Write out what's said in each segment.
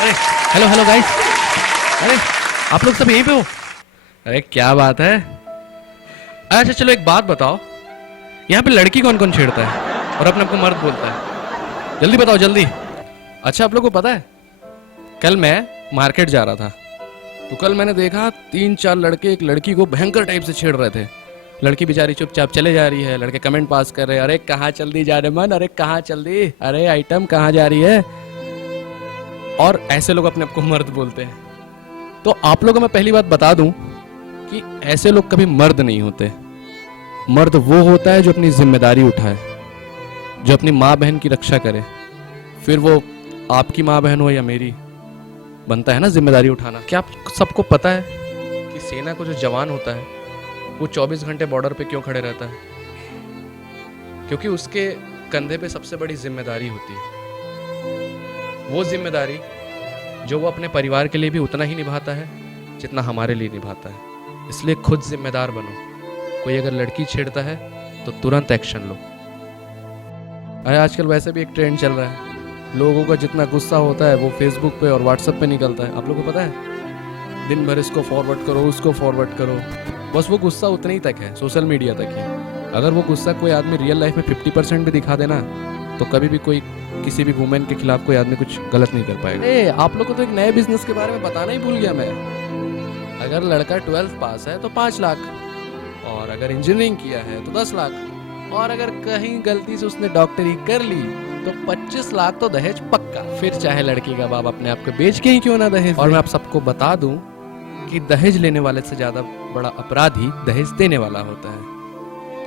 अरे hello hello guys. अरे आप लोग सब यहीं पे हो? अरे क्या बात है। अच्छा चलो एक बात बताओ, यहाँ पे लड़की कौन कौन छेड़ता है और अपने आप को मर्द बोलता है? जल्दी बताओ जल्दी। अच्छा आप लोग को पता है, कल मैं मार्केट जा रहा था तो कल मैंने देखा 3-4 लड़के एक लड़की को भयंकर टाइप से छेड़ रहे थे। लड़की बेचारी चुपचाप चले जा रही है, लड़के कमेंट पास कर रहे हैं, अरे कहाँ चल दी जा रहे मन, अरे कहाँ चल दी, अरे आइटम कहाँ जा रही है। और ऐसे लोग अपने आप को मर्द बोलते हैं। तो आप लोगों को मैं पहली बात बता दूं कि ऐसे लोग कभी मर्द नहीं होते। मर्द वो होता है जो अपनी जिम्मेदारी उठाए, जो अपनी माँ बहन की रक्षा करे। फिर वो आपकी माँ बहन हो या मेरी, बनता है ना जिम्मेदारी उठाना। क्या आप सबको पता है कि सेना को जो जवान होता है वो 24 घंटे बॉर्डर पे क्यों खड़े रहता है? क्योंकि उसके कंधे पे सबसे बड़ी जिम्मेदारी होती है, वो जिम्मेदारी जो वो अपने परिवार के लिए भी उतना ही निभाता है जितना हमारे लिए निभाता है। इसलिए खुद जिम्मेदार बनो। कोई अगर लड़की छेड़ता है तो तुरंत एक्शन लो। अरे आजकल वैसे भी एक ट्रेंड चल रहा है, लोगों का जितना गुस्सा होता है वो फेसबुक पे और व्हाट्सएप पे निकलता है। आप लोगों को पता है, दिन भर इसको फॉरवर्ड करो, उसको फॉरवर्ड करो, बस वो गुस्सा उतने ही तक है, सोशल मीडिया तक ही। अगर वो गुस्सा कोई आदमी रियल लाइफ में 50% भी दिखा देना तो कभी भी कोई किसी भी वुमेन के खिलाफ कोई आदमी कुछ गलत नहीं कर पाएगा। आप लोग को तो एक नए बिजनेस के बारे में बताना ही भूल गया मैं। अगर लड़का 12th पास है तो 5 लाख, और अगर इंजीनियरिंग किया है तो 10 लाख, और अगर कहीं गलती से उसने डॉक्टरी कर ली तो 25 लाख तो दहेज पक्का। फिर चाहे लड़की का बाप अपने आप को बेच के ही क्यों ना दहेज। और मैं आप सबको बता दूं कि दहेज लेने वाले से ज्यादा बड़ा अपराधी दहेज देने वाला होता है,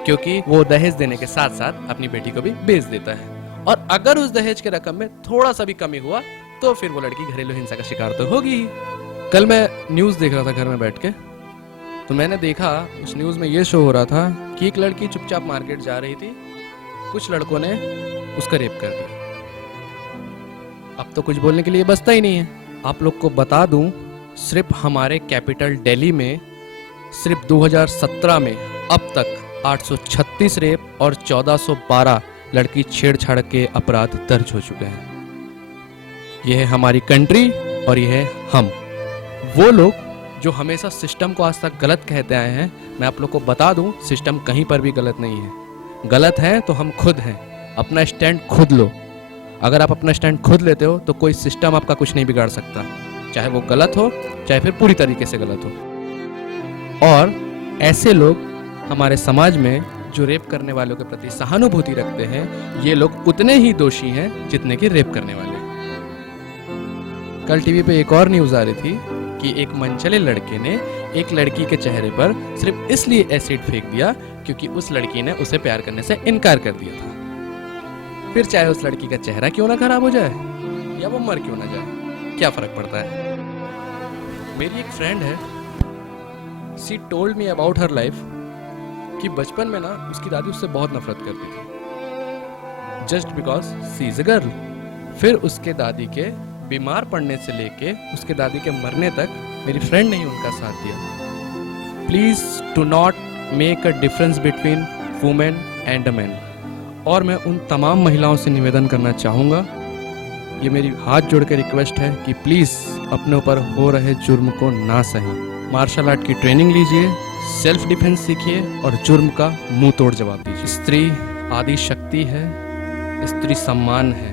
क्योंकि वो दहेज देने के साथ साथ अपनी बेटी को भी बेच देता है। और अगर उस दहेज के रकम में थोड़ा सा भी कमी हुआ तो फिर वो लड़की घरेलू हिंसा का शिकार तो होगी ही। कल मैं न्यूज देख रहा था घर में बैठ के, तो मैंने देखा उस न्यूज में ये शो हो रहा था कि एक लड़की चुपचाप मार्केट जा रही थी, कुछ लड़कों ने उसका रेप कर दिया। अब तो कुछ बोलने के लिए बचता ही नहीं है। आप लोग को बता दूं, सिर्फ हमारे कैपिटल दिल्ली में सिर्फ 2017 में अब तक 836 रेप और 1412 लड़की छेड़छाड़ के अपराध दर्ज हो चुके हैं। यह है हमारी कंट्री और यह है हम। वो लोग जो हमेशा सिस्टम को आज तक गलत कहते आए हैं, मैं आप लोग को बता दूं सिस्टम कहीं पर भी गलत नहीं है। गलत है तो हम खुद हैं। अपना स्टैंड खुद लो। अगर आप अपना स्टैंड खुद लेते हो तो कोई सिस्टम आपका कुछ नहीं बिगाड़ सकता, चाहे वो गलत हो चाहे फिर पूरी तरीके से गलत हो। और ऐसे लोग हमारे समाज में जो रेप करने वालों के प्रति सहानुभूति रखते हैं, ये लोग उतने ही दोषी हैं जितने कि रेप करने वाले। कल टीवी पे एक और न्यूज आ रही थी कि एक मनचले लड़के ने एक लड़की के चेहरे पर सिर्फ इसलिए एसिड फेंक दिया क्योंकि उस लड़की ने उसे प्यार करने से इनकार कर दिया था। फिर चाहे उस लड़की का चेहरा क्यों ना खराब हो जाए या वो मर क्यों ना जाए, क्या फर्क पड़ता है। मेरी एक फ्रेंड है, she told me about her life कि बचपन में ना उसकी दादी उससे बहुत नफरत करती थी, just because she is a girl. फिर उसके दादी के बीमार पड़ने से लेके उसके दादी के मरने तक मेरी फ्रेंड ने ही उनका साथ दिया। Please do not make a difference between women and a man. और मैं उन तमाम महिलाओं से निवेदन करना चाहूँगा, ये मेरी हाथ जोड़ के रिक्वेस्ट है कि प्लीज़ अपने ऊपर हो रहे जुर्म को ना सहें। मार्शल आर्ट की ट्रेनिंग लीजिए, सेल्फ डिफेंस सीखिए और जुर्म का मुंह तोड़ जवाब दीजिए। स्त्री आदि शक्ति है, स्त्री सम्मान है,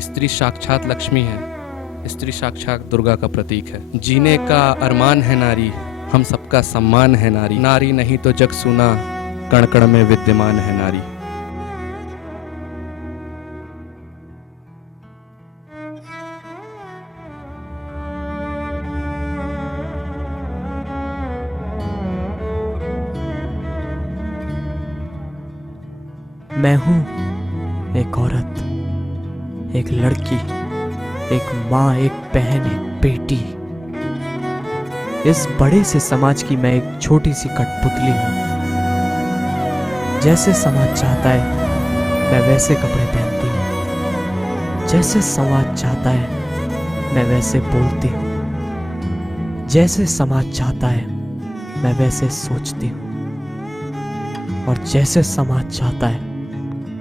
स्त्री साक्षात लक्ष्मी है, स्त्री साक्षात दुर्गा का प्रतीक है। जीने का अरमान है नारी, हम सबका सम्मान है नारी। नारी नहीं तो जग सुना, कण कण में विद्यमान है नारी। मैं हूँ एक औरत, एक लड़की, एक माँ, एक बहन, एक बेटी। इस बड़े से समाज की मैं एक छोटी सी कठपुतली हूँ। जैसे समाज चाहता है मैं वैसे कपड़े पहनती हूँ, जैसे समाज चाहता है मैं वैसे बोलती हूँ, जैसे समाज चाहता है मैं वैसे सोचती हूँ, और जैसे समाज चाहता है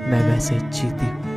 मैं वैसे जीती हूँ।